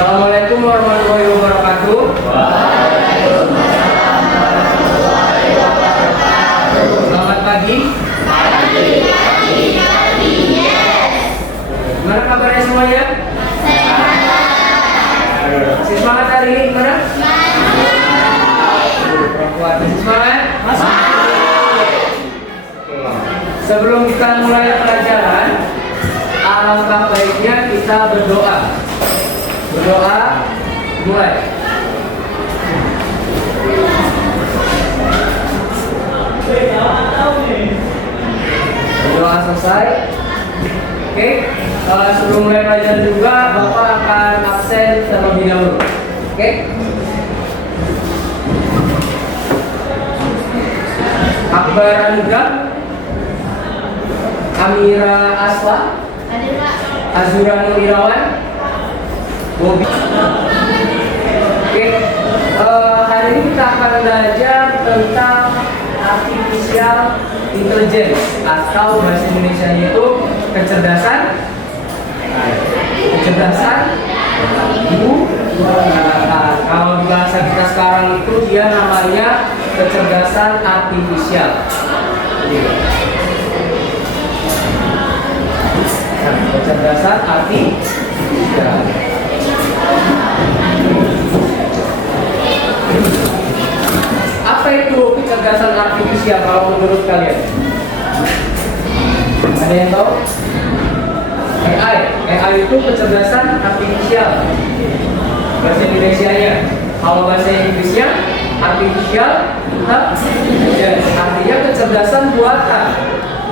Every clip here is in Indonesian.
Assalamualaikum warahmatullahi wabarakatuh. Selamat pagi. Gimana kabarnya semuanya? Masih semangat hari ini gimana? Masih semangat? Sebelum kita mulai pelajaran, alangkah baiknya kita berdoa. Berdoa, mulai. Berdoa selesai. Oke, sebelum mulai pelajaran juga, Bapak akan absen terlebih dahulu. Oke? Akbar Anugrah, Amira Aswa, Azura Nur Irawan, Bobi. Oke, hari ini kita akan belajar tentang artificial intelligence atau bahasa Indonesia itu kecerdasan buatan. Kalau di bahasa kita sekarang itu dia namanya kecerdasan artifisial. Kecerdasan artifisial. Apa itu kecerdasan artifisial kalau menurut kalian? Ada yang tahu? AI itu kecerdasan artifisial. Bahasa Indonesianya. Kalau bahasa Inggrisnya artificial intelligence, artinya kecerdasan buatan.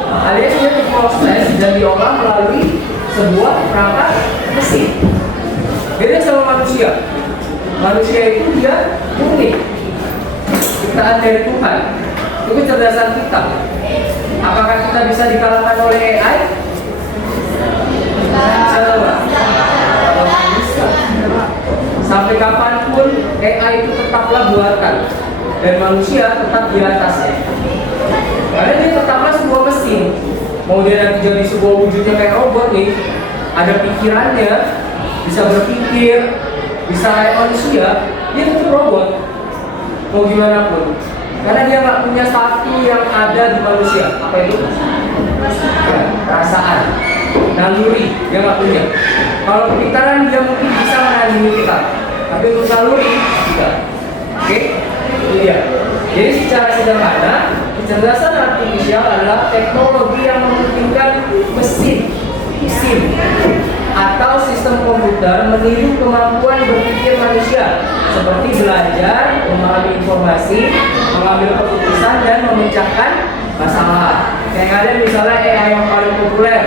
Alias dia diproses dan diolah melalui sebuah perangkat mesin. Beda sama manusia. Manusia itu dia unik, ciptaan dari Tuhan. Itu kecerdasan kita. Apakah kita bisa dikalahkan oleh AI? Sampai kapanpun AI itu tetaplah buatan dan manusia tetap di atasnya. Karena dia tetaplah sebuah mesin. Mau dia nanti jadi sebuah wujudnya kayak robot nih, ada pikirannya, bisa berpikir, bisa kayak manusia, dia tetap robot. Mau gimana pun. Karena dia nggak punya satu yang ada di manusia. Apa itu? Perasaan, naluri, dia nggak punya. Kalau kepintaran dia mungkin bisa menandingi kita, tapi untuk naluri tidak. Oke, itu dia. Jadi secara sederhana, kecerdasan artifisial adalah teknologi yang memungkinkan mesin atau sistem komputer meniru kemampuan berpikir manusia, seperti belajar, memahami informasi, mengambil keputusan, dan memecahkan masalah. Kayak ada misalnya AI yang paling populer,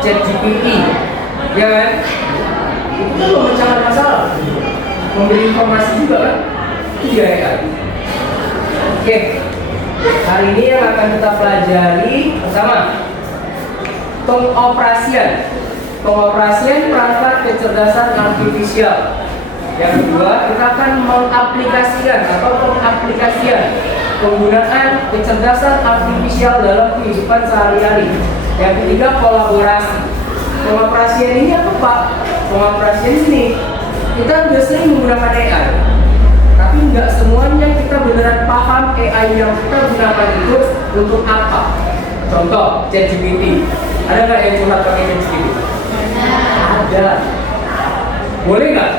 ChatGPT, ya kan? Itu memecahkan masalah, memberi informasi juga kan? Itu dia AI. Oke, hari ini yang akan kita pelajari pertama, pengoperasian perangkat kecerdasan artifisial. Yang kedua, kita akan mengaplikasikan atau pengaplikasian penggunaan kecerdasan artifisial dalam kehidupan sehari-hari. Yang ketiga, kolaborasi. Pengoperasian ini apa Pak? Pengoperasian ini kita sudah sering menggunakan AI, tapi nggak semuanya kita beneran paham AI yang kita gunakan itu untuk apa. Contoh, ChatGPT. Ada nggak yang curhat pakai ChatGPT? Ada. Boleh nggak?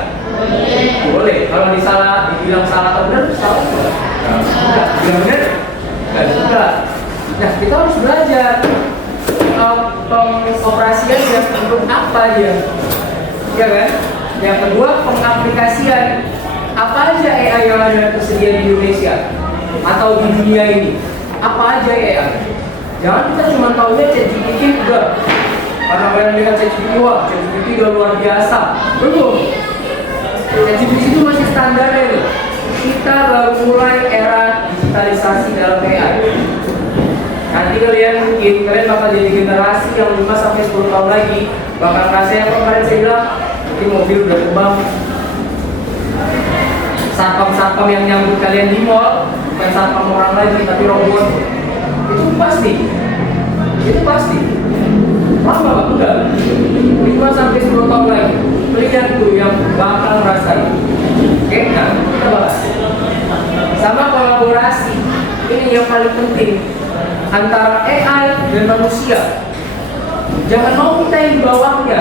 Boleh. Kalau dibilang salah atau benar, salah nggak? Bilang benar? Nggak juga. Nah, kita harus belajar pengoperasian yang untuk apa dia, ya kan? Yang kedua, pengaplikasian. Apa aja AI yang ada tersedia di Indonesia atau di dunia ini? Apa aja AI? Jangan kita cuma tahunya ChatGPT udah. Karena kalian lihat ChatGPT, wah ChatGPT udah luar biasa. Belum. ChatGPT itu masih standarnya nih. Kita baru mulai era digitalisasi dalam AI. Nanti kalian bakal jadi generasi yang 5-10 tahun lagi bakal ngerasain apa kemarin saya bilang, nanti mobil udah terbang, satpam yang nyambut kalian di mall bukan satpam orang lagi tapi robot. Itu pasti lama Pak, enggak 5-10 tahun lagi kalian tuh yang bakal ngerasain. Oke, nah kita bahas. Sama kolaborasi, ini yang paling penting antara AI dan manusia. Jangan mau kita yang di bawahnya,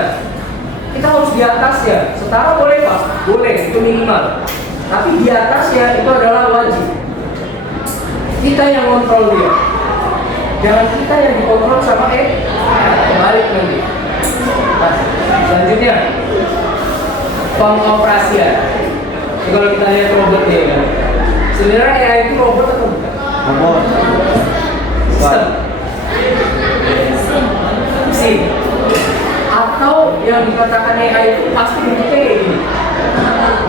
kita harus di atasnya. Setara boleh Pak? Boleh, itu minimal. Tapi di atasnya itu adalah wajib. Kita yang kontrol dia. Jangan kita yang dikontrol sama kebalik nanti. Nah, selanjutnya pengoperasian. Kalau kita lihat robot ya kan, sebenarnya AI itu robot atau bukan? Robot. Sistem. Mesin. Atau yang dikatakan AI itu pasti bentuknya kayak gini.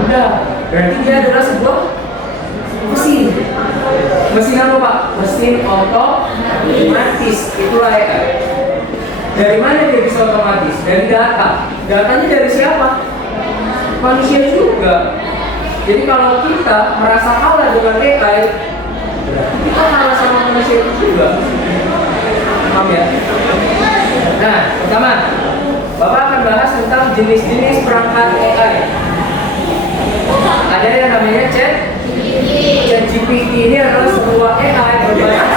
Udah, berarti dia adalah sebuah mesin. Mesin apa Pak? Mesin otomatis. Itulah AI. Dari mana dia bisa otomatis? Dari data. Datanya dari siapa? Manusia juga. Jadi kalau kita merasa kalah dengan AI, kita kalah sama manusia itu juga. Paham ya? Nah, pertama, Bapak akan bahas tentang jenis-jenis perangkat AI. Ada yang namanya ChatGPT. Ini adalah sebuah AI berbasis.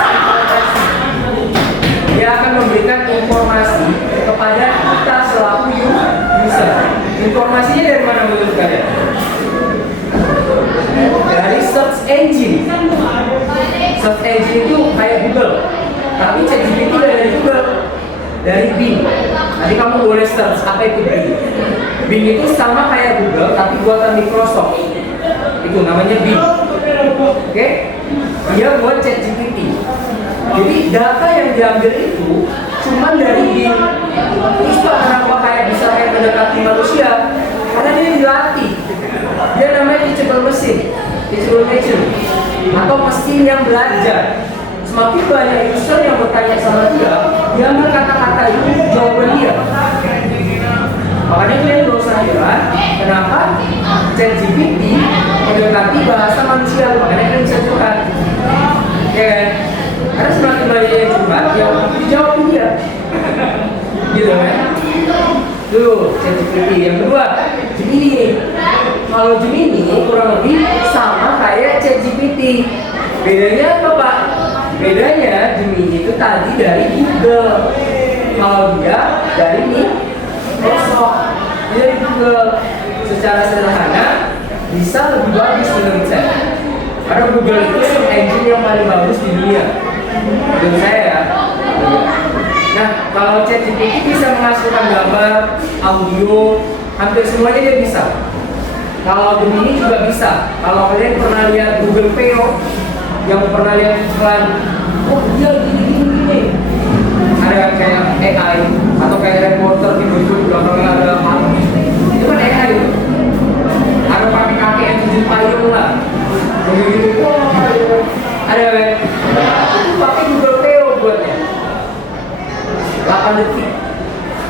Dia akan memberikan informasi kepada kita selaku user. Informasinya dari mana menurut kalian? Dari search engine. Search engine itu kayak Google, tapi ChatGPT dari Google, dari Bing. Nanti kamu boleh search apa itu Bing. Bing itu sama kayak Google, tapi buatan Microsoft. Itu namanya Bing. Oke? Dia buat ChatGPT. Jadi data yang diambil itu cuma dari Bing. Terus kenapa kayak bisa kayak mendekati manusia? Karena dia dilatih. Dia namanya teachable machine, teachable machine, atau mesin yang belajar. Semakin banyak user yang bertanya sama dia ambil kata-kata itu jawaban dia. Makanya kalian gak usah heran kenapa ChatGPT mendekati bahasa manusia. Makanya kalian bisa curhat, ya kan? Karena semakin banyak yang curhat, ya dijawab dia, gitu kan? Tuh, ChatGPT. Yang kedua, Gemini. Kalau Gemini kurang lebih sama kayak ChatGPT. Bedanya apa Pak? Bedanya Gemini itu tadi dari Google. Kalau dia dari Microsoft. Dia dari Google. Secara sederhana bisa lebih bagus menurut saya. Karena Google itu search engine yang paling bagus di dunia. Menurut saya ya. Nah, kalau ChatGPT bisa menghasilkan gambar, audio, hampir semuanya dia bisa. Kalau Gemini juga bisa. Kalau kalian pernah lihat Google Peo, yang pernah lihat iklan, oh dia gini. Ada kayak AI atau kayak reporter di belakangnya ada apa? Itu kan AI itu. Ada pakai kakek yang tujuh payung lah. Begitu, ada kan? Itu pakai Google Peo buatnya. 8 detik.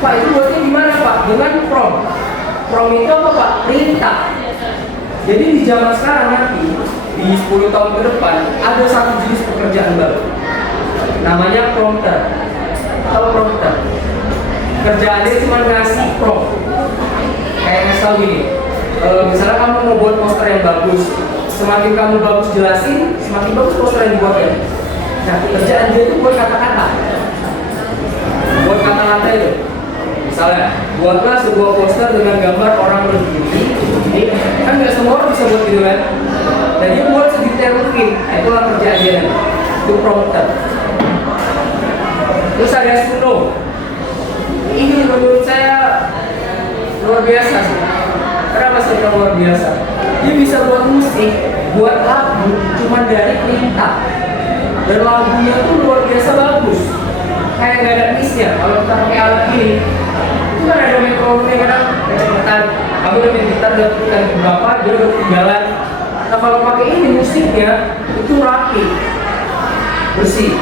Pak itu buatnya gimana Pak? Dengan prompt. Prompt itu apa Pak? Perintah. Jadi di zaman sekarang nanti di 10 tahun ke depan ada satu jenis pekerjaan baru. Namanya prompter. Kalau prompter, kerjaannya cuma ngasih prompt. Kayak ngasih tau gini. Kalau misalnya kamu mau buat poster yang bagus, semakin kamu bagus jelasin, semakin bagus poster yang dibuatnya. Nah, pekerjaan dia itu buat kata-kata. Buat kata-kata itu, misalnya buatlah sebuah poster dengan gambar orang berdiri. Ini kan nggak semua orang bisa buat gitu kan? Dan dia buat sedetail mungkin. Nah, itulah kerjaan dia. Itu prompter. Terus ada Suno. Ini menurut saya luar biasa sih. Kenapa saya bilang luar biasa? Dia bisa buat musik, buat lagu cuma dari perintah. Dan lagunya tuh luar biasa bagus. Kayak gak ada missnya. Kalau kita pakai alat ini, itu kan ada metronomnya kadang kecepatan. Aku udah main gitar udah tekan berapa, dia udah ketinggalan. Nah kalau pakai ini musiknya itu rapi, bersih,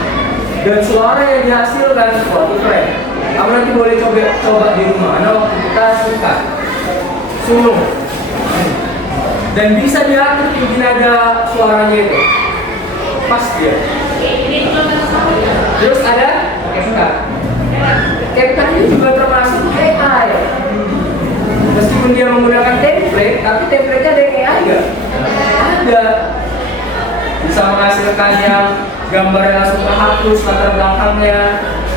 dan suara yang dihasilkan wah itu keren. Kamu nanti boleh coba di rumah. Nah waktu kita suka sulung dan bisa diatur bikin ada suaranya itu pas dia. Terus ada CapCut. CapCut ini juga termasuk AI. Meskipun dia menggunakan template, tapi template-nya ada yang AI nggak? Ada. Bisa menghasilkan yang gambarnya langsung terhapus latar belakangnya.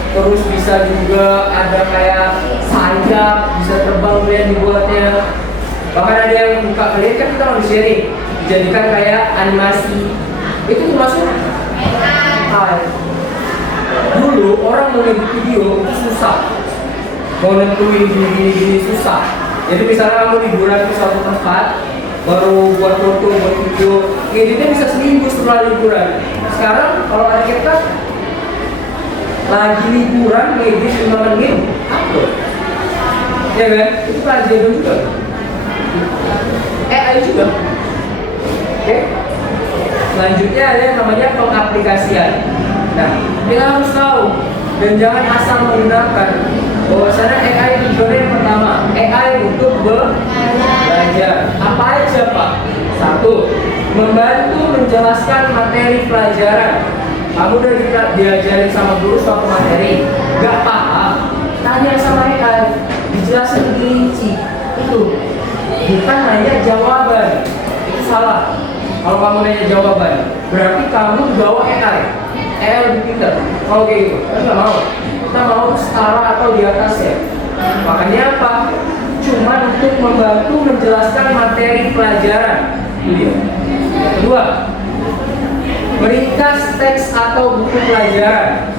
Terus bisa juga ada kayak sayap, bisa terbang dia dibuatnya. Bahkan ada yang buka kalian kan kita manusia nih, dijadikan kayak animasi. Itu termasuk AI. Dulu orang mau edit video itu susah, mau nentuin gini susah. Jadi misalnya kamu liburan ke suatu tempat, baru buat foto, buat video, editnya bisa seminggu setelah liburan. Sekarang kalau ada kita lagi liburan, ngedit 5 menit, upload. Ya kan? Itu pelajaran juga. AI juga. Oke. Selanjutnya ada yang namanya pengaplikasian. Nah, kita harus tahu dan jangan asal menggunakan bahwasanya AI tujuannya yang pertama, AI untuk belajar. Apa aja Pak? Satu, membantu menjelaskan materi pelajaran. Kamu udah diajarin sama guru suatu materi, gak paham, tanya sama AI, dijelasin rinci. Itu bukan hanya jawaban, itu salah. Kalau kamu nanya jawaban, berarti kamu bawa AI. AI lebih pintar. Kalau kayak gitu, kita nggak mau. Kita mau setara atau di atasnya. Makanya apa? Cuma untuk membantu menjelaskan materi pelajaran. Yang kedua, meringkas teks atau buku pelajaran.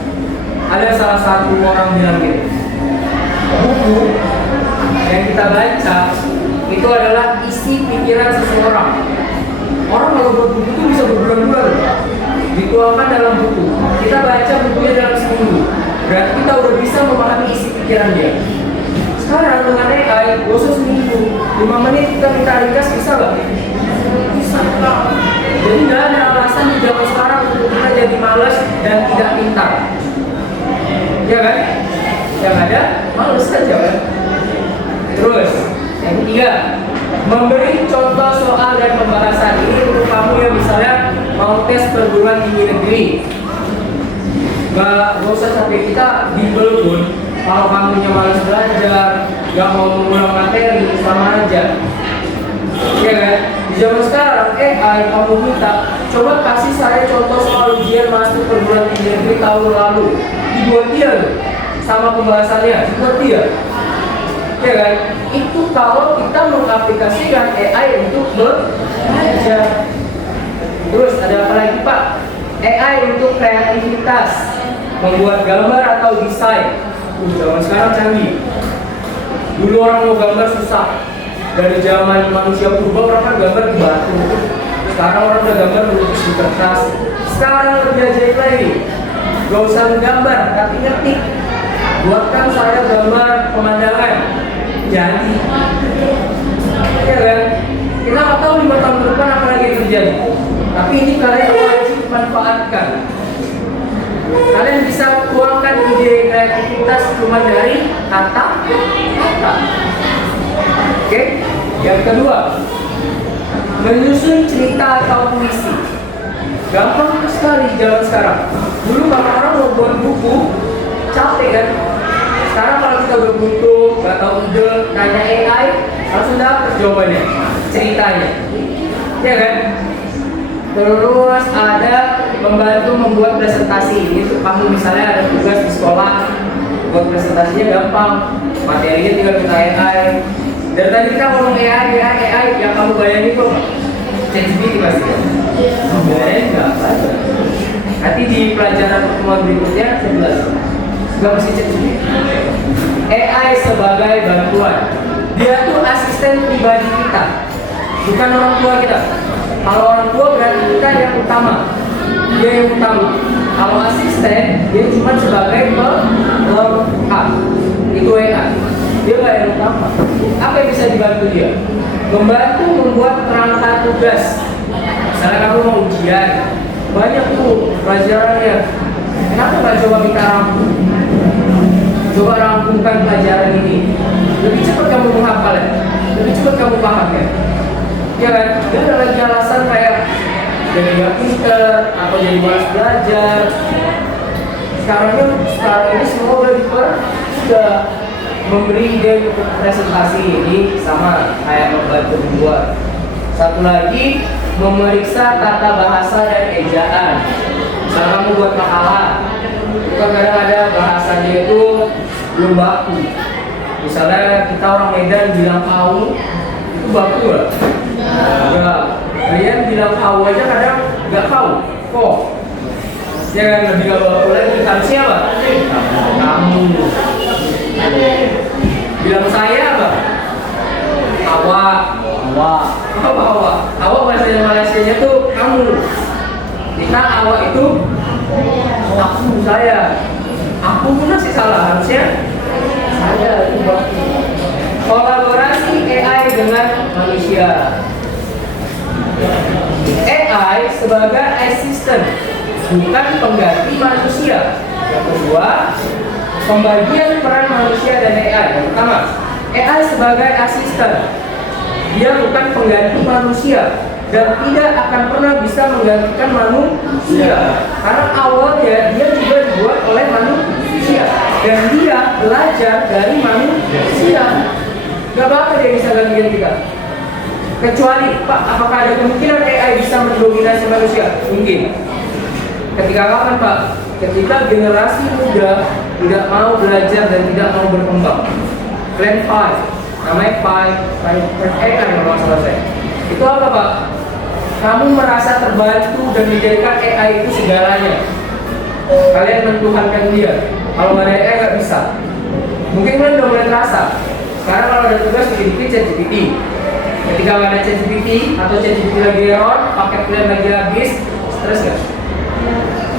Ada salah satu orang bilang gini, buku yang kita baca itu adalah isi pikiran seseorang. Orang kalau buat buku itu bisa berbulan-bulan dituangkan dalam buku. Kita baca bukunya dalam seminggu, berarti kita udah bisa memahami isi pikiran dia. Sekarang dengan AI, gak usah seminggu, 5 menit kita minta ringkas, bisa gak? Bisa. Jadi gak ada alasan di zaman sekarang untuk kita jadi malas dan tidak pintar. Ya kan? Yang ada, malas saja kan? Terus, yang ketiga, memberi contoh soal dan pembahasan. Ini untuk kamu yang misalnya mau tes perguruan tinggi negeri. Gak usah sampai kita bimbel pun. Kalau kamunya malas belajar, gak mau mengulang materi, sama aja. Ya kan? Di zaman sekarang, AI kamu minta, coba kasih saya contoh soal ujian masuk perguruan tinggi negeri tahun lalu. Dibuat dia loh, sama pembahasannya, dibuat dia. Ya kan? Itu kalau kita mengaplikasikan AI untuk belajar. Terus ada apa lagi Pak? AI untuk kreativitas, membuat gambar atau desain. Zaman sekarang canggih. Dulu orang mau gambar susah. Dari zaman manusia purba orang kan gambar di batu. Sekarang orang udah gambar melukis di kertas. Sekarang lebih ajaib lagi. Gak usah menggambar, tapi ngetik. Buatkan saya gambar pemandangan. Jadi, ya kan? Kita nggak tahu 5 tahun ke depan apa lagi yang terjadi. Tapi ini kalian wajib manfaatkan. Kalian bisa tuangkan ide kreativitas cuma dari kata-kata. Oke? Yang kedua, menyusun cerita atau puisi. Gampang sekali zaman sekarang. Dulu kalau orang mau buat buku, capek kan? Sekarang kalau kita udah butuh, nggak tahu ide, tanya AI, langsung dapat jawabannya, ceritanya. Ya kan? Terus ada membantu membuat presentasi. Itu kamu misalnya ada tugas di sekolah, buat presentasinya gampang, materinya tinggal kita AI. Dari tadi kita ngomong AI, yang kamu bayangin kok ChatGPT pasti kan? Bayangin nggak? Nanti di pelajaran pertemuan berikutnya saya jelaskan. Gak mesti ChatGPT. AI sebagai bantuan. Dia tuh asisten pribadi kita, bukan orang tua kita. Kalau orang tua berarti kita yang utama, dia yang utama. Kalau asisten, dia cuma sebagai pelengkap. Itu AI. Dia nggak yang utama. Apa yang bisa dibantu dia? Membantu membuat perangkat tugas. Misalnya kamu mau ujian, banyak tuh pelajarannya. Kenapa nggak coba kita rangkum? Coba rampungkan pelajaran ini. Lebih cepat kamu menghafal ya, lebih cepat kamu paham ya. Ya kan? Dia ada lagi alasan kayak jadi nggak pinter atau jadi malas belajar. Sekarang ini semua udah memberi ide untuk presentasi, ini sama kayak membantu membuat. Satu lagi, memeriksa tata bahasa dan ejaan. Misalnya kamu buat makalah, kan kadang ada bahasanya itu belum baku. Misalnya kita orang Medan bilang kau, itu baku lah. Enggak, kalian bilang kau aja kadang nggak kau, kok. Ya kan lebih gak baku lagi. Kamu siapa? Kamu. Bilang saya apa? Awak. Awak bahasa Malaysianya tuh kamu. Jika awak itu aku, saya. Aku pun masih salah, harusnya saya itu baku. Kolaborasi AI dengan manusia. AI sebagai asisten, bukan pengganti manusia. Yang kedua, pembagian peran manusia dan AI. Yang pertama, AI sebagai asisten, dia bukan pengganti manusia dan tidak akan pernah bisa menggantikan manusia. Karena awalnya dia juga dibuat oleh manusia dan dia belajar dari manusia. Gak apa-apa dia bisa ganti-gantikan. Kecuali, Pak, apakah ada kemungkinan AI bisa mendominasi manusia? Mungkin. Ketika kapan, Pak? Ketika generasi muda tidak mau belajar dan tidak mau berkembang. Plan 5, namanya 5 AI kalau salah saya. Itu apa, Pak? Kamu merasa terbantu dan menjadikan AI itu segalanya. Kalian mentuhankan dia. Kalau nggak ada AI nggak bisa. Mungkin kalian udah mulai terasa. Sekarang kalau ada tugas bikin ChatGPT. Ketika nggak ada ChatGPT atau ChatGPT lagi error, paket kalian lagi habis, stres nggak?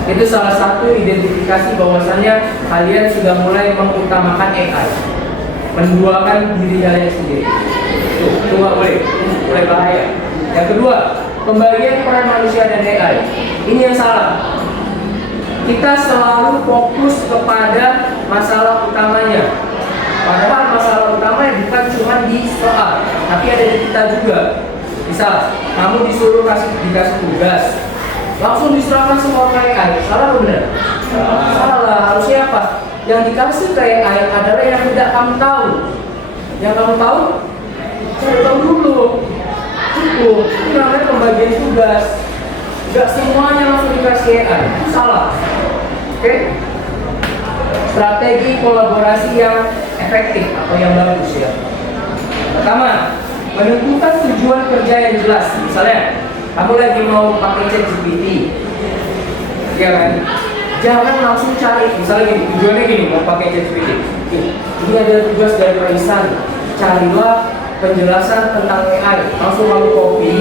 Itu salah satu identifikasi bahwasannya kalian sudah mulai mengutamakan AI, menduakan diri kalian sendiri. Itu nggak boleh, mulai bahaya. Yang kedua, pembagian peran manusia dan AI. Ini yang salah. Kita selalu fokus kepada masalah utamanya. Padahal masalah utamanya bukan cuma di soal, tapi ada di kita juga. Misal, kamu disuruh dikasih tugas, langsung diserahkan semua ke AI. Salah atau benar? Salah. Harusnya apa? Yang dikasih ke AI adalah yang tidak kamu tahu. Yang kamu tahu, cari tahu dulu. Cukup. Itu namanya pembagian tugas. Gak semuanya langsung dikasih AI. Salah. Oke? Strategi kolaborasi yang efektif atau yang bagus ya. Pertama, menentukan tujuan kerja yang jelas. Misalnya, kamu lagi mau pakai ChatGPT, ya kan? Jangan langsung cari. Misalnya gini, tujuannya gini, mau pakai ChatGPT. Ini ada tugas dari Pak Ihsan. Carilah penjelasan tentang AI. Langsung kamu copy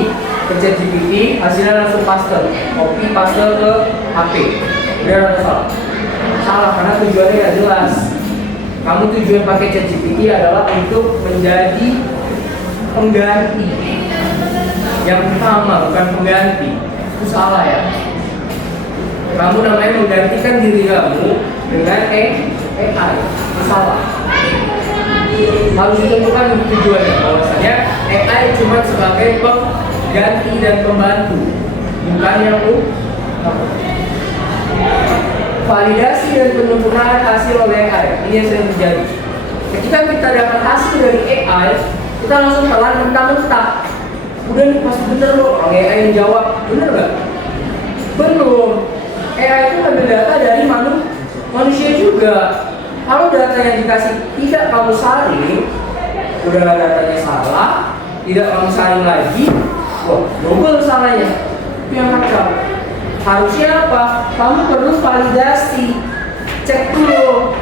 ke ChatGPT, hasilnya langsung paste. Copy paste ke HP. Biar ada salah. Salah karena tujuannya nggak jelas. Kamu tujuan pakai ChatGPT adalah untuk menjadi pengganti. Yang pertama bukan pengganti. Itu salah ya. Kamu namanya menggantikan diri kamu dengan AI. Itu salah. Harus ditentukan tujuannya. Bahwasanya AI cuma sebagai pengganti dan pembantu, bukan yang validasi dan penyempurnaan hasil oleh AI. Ini yang sering terjadi. Ketika kita dapat hasil dari AI, kita langsung telan mentah-mentah. Udah nih pasti bener loh, orang AI yang jawab. Bener nggak? Belum. AI itu ngambil data dari manusia juga. Kalau data yang dikasih tidak kamu saring, udah datanya salah, tidak kamu saring lagi, wah, double salahnya. Itu yang kacau. Harusnya apa? Kamu perlu validasi, cek dulu.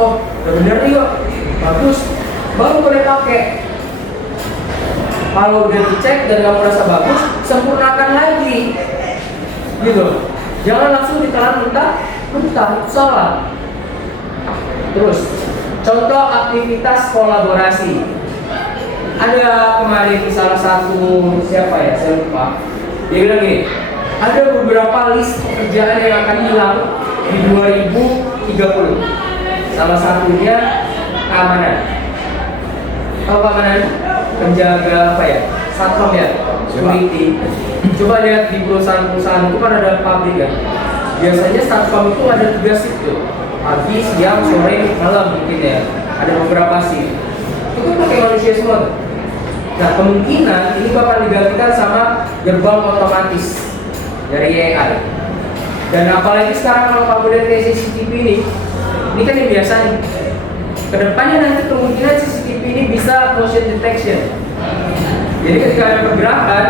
Oh, udah bener nih kok, bagus, baru boleh pakai. Kalau udah dicek dan kamu rasa bagus, sempurnakan lagi, gitu. Jangan langsung ditelan mentah, salah. Terus, contoh aktivitas kolaborasi. Ada kemarin salah satu siapa ya, saya lupa. Dia bilang gini. Ada beberapa list pekerjaan yang akan hilang di 2030. Salah satunya keamanan. Tahu keamanan? Penjaga apa ya? Satpam ya? Security. Coba lihat di perusahaan-perusahaan itu kan ada pabrik ya. Biasanya satpam itu ada 3 shift tuh. Pagi, siang, sore, malam mungkin ya. ada beberapa sih. Itu pakai manusia semua tuh. Nah, kemungkinan ini bakal digantikan sama gerbang otomatis dari AI. Dan apalagi sekarang kalau kamu lihat kayak CCTV ini kan yang biasa nih. Kedepannya nanti kemungkinan CCTV ini bisa motion detection. Jadi ketika ada pergerakan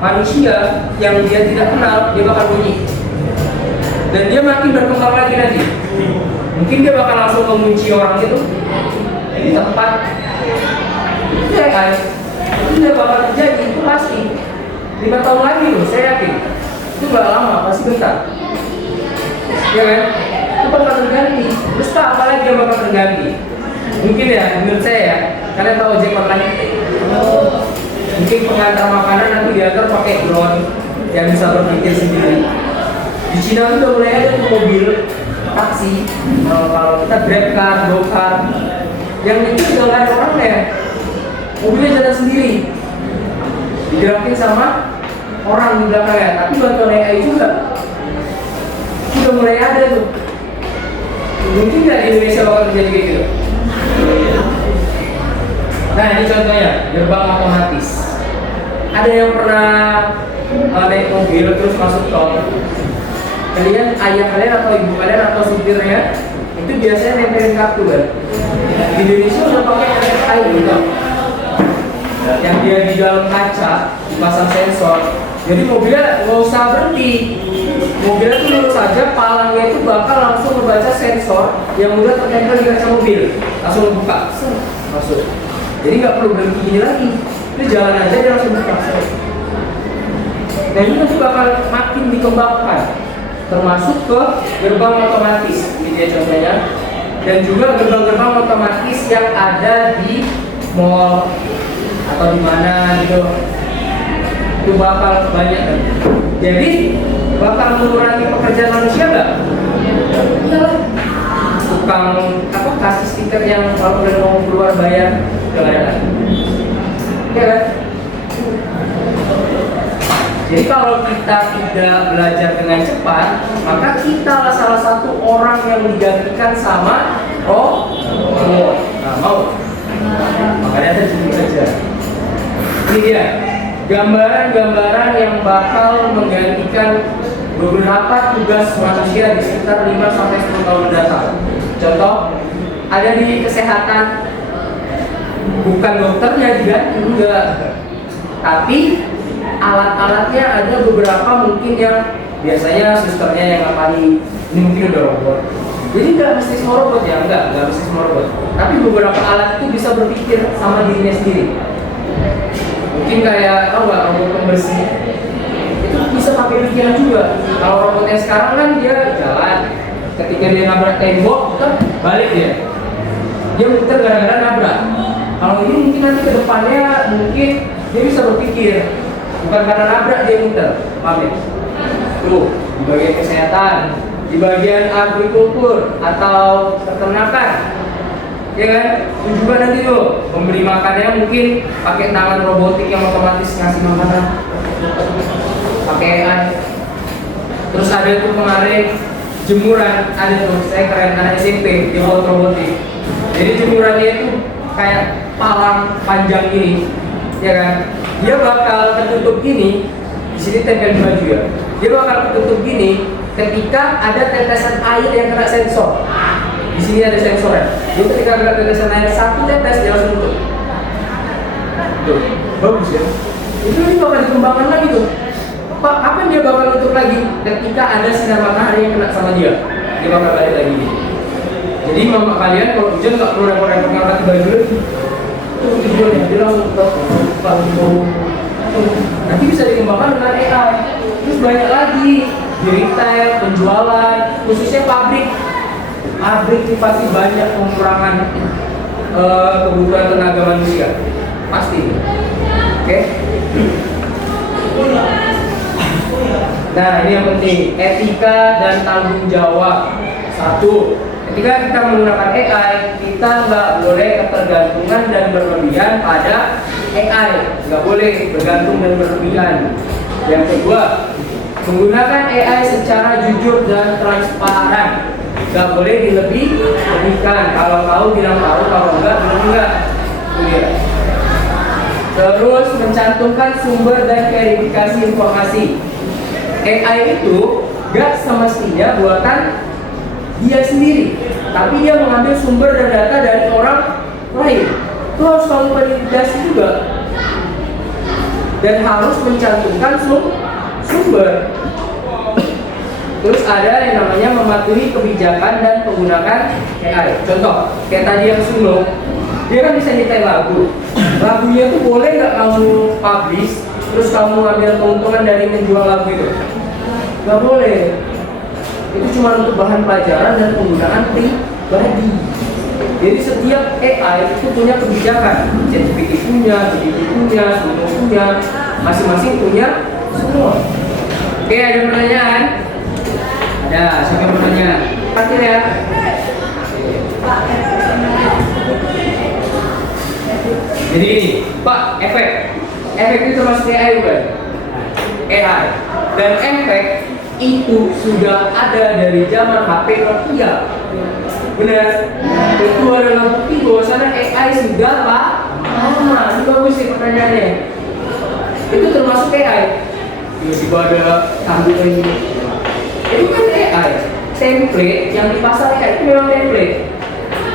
manusia yang dia tidak kenal, dia bakal bunyi. Dan dia makin berkembang lagi nanti. Mungkin dia bakal langsung mengunci orang itu di tempat. Itu AI. Itu dia bakal terjadi, itu pasti. 5 tahun lagi loh, saya yakin. Itu gak lama, pasti bentar. Ya kan? Itu bakal terganti. Terus apalagi yang bakal terganti? Mungkin ya, menurut saya ya, kalian tahu ojek online? Mungkin pengantar makanan nanti diantar pakai drone yang bisa berpikir sendiri. Di Cina itu udah mulai ada mobil taksi, kalau kita grab car, go car, yang itu udah nggak ada orangnya, mobilnya jalan sendiri, digerakin sama orang di belakangnya, tapi bantuan AI juga, udah mulai ada tuh. Mungkin nggak di Indonesia bakal terjadi kayak gitu. Nah ini contohnya gerbang otomatis. Ada yang pernah naik mobil terus masuk tol? Kalian, ayah kalian atau ibu kalian atau supirnya itu biasanya nempelin kartu kan? Di Indonesia udah pakai RFID gitu, yang dia di dalam kaca dipasang sensor. Jadi mobilnya nggak usah berhenti, mobilnya tuh lurus saja, palangnya itu bakal langsung membaca sensor yang udah tertempel di kaca mobil, langsung buka, masuk. Jadi nggak perlu berhenti gini lagi, itu jalan aja dia langsung buka. Nah ini nanti bakal makin dikembangkan, termasuk ke gerbang otomatis, ini dia contohnya, dan juga gerbang-gerbang otomatis yang ada di mall atau di mana gitu, itu bakal banyak kan. Jadi bakal mengurangi pekerjaan manusia nggak? Iyalah, tukang apa kasih stiker yang kalau udah mau keluar bayar nggak ada lagi, ya kan? Jadi kalau kita tidak belajar dengan cepat, maka kita salah satu orang yang digantikan sama robot. Nah, mau? Makanya ada jujur aja. Ini dia gambaran-gambaran yang bakal menggantikan beberapa tugas manusia di sekitar 5-10 tahun mendatang. Contoh, ada di kesehatan, bukan dokternya juga, enggak, tapi alat-alatnya ada beberapa mungkin yang biasanya susternya yang ngapain, ini mungkin udah robot. Jadi nggak mesti semua robot ya, nggak mesti semua robot. Tapi beberapa alat itu bisa berpikir sama dirinya sendiri. Mungkin kayak robot pembersih itu bisa pakai pikiran juga. Kalau robotnya sekarang kan dia jalan, ketika dia nabrak tembok, kan balik dia muter gara-gara nabrak. Kalau ini mungkin nanti ke depannya mungkin dia bisa berpikir, bukan karena nabrak dia muter, paham ya? Tuh, di bagian kesehatan, di bagian agrikultur atau peternakan, ya kan? Itu juga nanti tuh memberi makannya mungkin pakai tangan robotik yang otomatis ngasih makanan, pakai AI. Terus ada tuh kemarin jemuran, ada tuh saya keren anak SMP dia buat robotik. Jadi jemurannya itu kayak palang panjang ini, ya kan? Dia bakal tertutup gini, di sini tempel baju ya. Dia bakal tertutup gini ketika ada tetesan air yang kena sensor. Di sini ada sensornya. Jadi ketika kena tetesan air satu tetes dia langsung tutup. Tuh, bagus ya. Itu ini bakal dikembangkan lagi tuh. Pak, kapan dia bakal tutup lagi? Ketika ada sinar matahari yang kena sama dia, dia bakal balik lagi. Jadi mama kalian kalau hujan nggak perlu repot-repot ngangkat baju lagi. Tujuannya dia langsung tutup. Nanti bisa dikembangkan dengan AI. Terus banyak lagi di retail, penjualan, khususnya pabrik itu pasti banyak pengurangan kebutuhan tenaga manusia, pasti. Oke? Nah ini yang penting, etika dan tanggung jawab. Satu, ketika kita menggunakan AI, kita nggak boleh ketergantungan dan berlebihan pada AI, nggak boleh bergantung dan berlebihan. Yang kedua, menggunakan AI secara jujur dan transparan. Gak boleh dilebih-lebihkan. Kalau tahu bilang tahu, kalau enggak bilang enggak. Itu dia. Terus mencantumkan sumber dan verifikasi informasi. AI itu gak semestinya buatan dia sendiri, tapi dia mengambil sumber dan data dari orang lain. Itu harus kamu validasi juga, dan harus mencantumkan sumber. Terus ada yang namanya mematuhi kebijakan dan menggunakan AI. Contoh, kayak tadi yang Suno, dia kan bisa nyetel lagu. Lagunya itu boleh nggak kamu publish, terus kamu ambil keuntungan dari menjual lagu itu? Nggak boleh. Itu cuma untuk bahan pelajaran dan penggunaan pribadi. Jadi setiap AI itu punya kebijakan. ChatGPT punya, GPT punya, Suno punya, masing-masing punya semua. Oke, ada pertanyaan? Ada, siapa yang bertanya? Terakhir ya. Jadi gini, Pak, efek itu termasuk AI bukan? AI. Dan efek itu sudah ada dari zaman HP Nokia. Benar? Itu adalah bukti bahwasanya AI sudah lama. Ini bagus sih pertanyaannya. Itu termasuk AI. Tiba-tiba ada tampilan ini. Itu kan AI. Template yang dipasang AI itu memang template.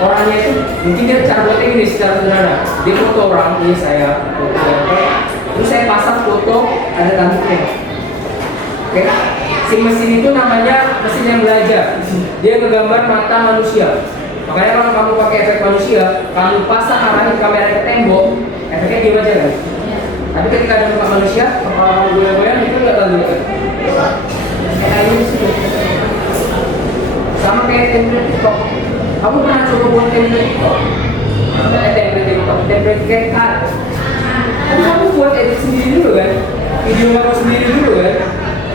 Orangnya itu mungkin dia cara buatnya gini secara sederhana. Dia foto orang, ini saya foto terus saya pasang foto ada tampilannya. Oke. Si mesin itu namanya mesin yang belajar. Dia ngegambar mata manusia. Makanya kalau kamu pakai efek manusia, kamu pasang arahin kamera ke tembok, efeknya diam aja kan? Tapi ketika ada muka manusia, kepala kamu goyang-goyang itu nggak tahu kan? Kayak ini sih. Sama kayak template TikTok. Kamu pernah coba buat template TikTok? Template TikTok, template CapCut. Kan kamu buat edit sendiri dulu kan? Video kamu sendiri dulu kan?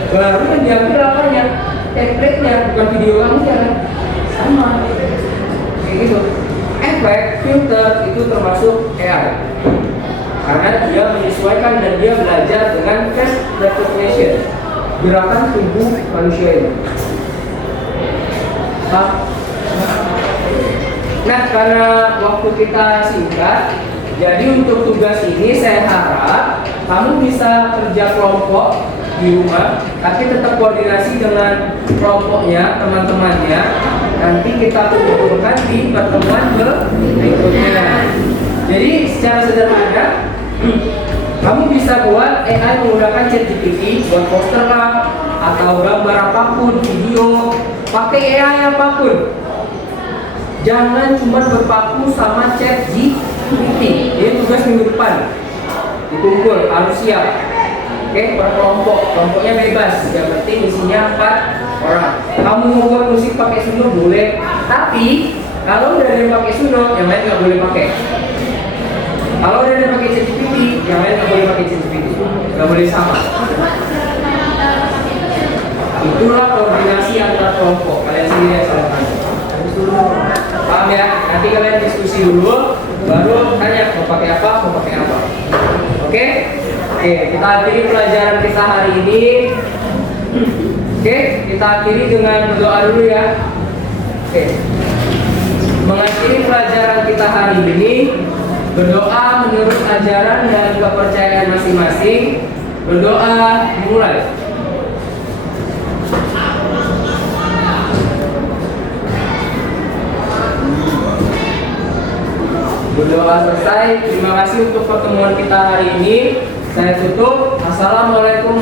Baru kan diambil apanya? Template-nya, bukan video kamu kan? Sama. Kayak gitu. Efek, filter itu termasuk AI. Karena dia menyesuaikan dan dia belajar dengan face recognition, gerakan tubuh manusia ini. Nah, karena waktu kita singkat, jadi untuk tugas ini saya harap kamu bisa kerja kelompok di rumah, tapi tetap koordinasi dengan kelompoknya, teman-temannya. Nanti kita kumpulkan di pertemuan berikutnya. Jadi secara sederhana, kamu bisa buat AI menggunakan ChatGPT buat poster lah, atau gambar apapun, video, pakai AI apapun. Jangan cuma berpaku sama ChatGPT. Ini tugas minggu depan. Dikumpul, harus siap. Oke, per kelompoknya bebas. Yang penting isinya 4 orang. Kamu mau buat musik pakai Suno boleh, tapi kalau udah ada yang pakai Suno, yang lain nggak boleh pakai. Kalau udah ada yang pakai ChatGPT, yang lain nggak boleh pakai ChatGPT. Nggak boleh sama. Itulah koordinasi antar kelompok. Kalian sendiri yang salah tanya. Paham ya? Nanti kalian diskusi dulu, baru tanya mau pakai apa, mau pakai apa. Oke? Oke, kita akhiri pelajaran kita hari ini. Oke, kita akhiri dengan berdoa dulu ya. Oke. Mengakhiri pelajaran kita hari ini, berdoa menurut ajaran dan kepercayaan masing-masing. Berdoa dimulai. Berdoa selesai. Terima kasih untuk pertemuan kita hari ini. Saya tutup. Assalamualaikum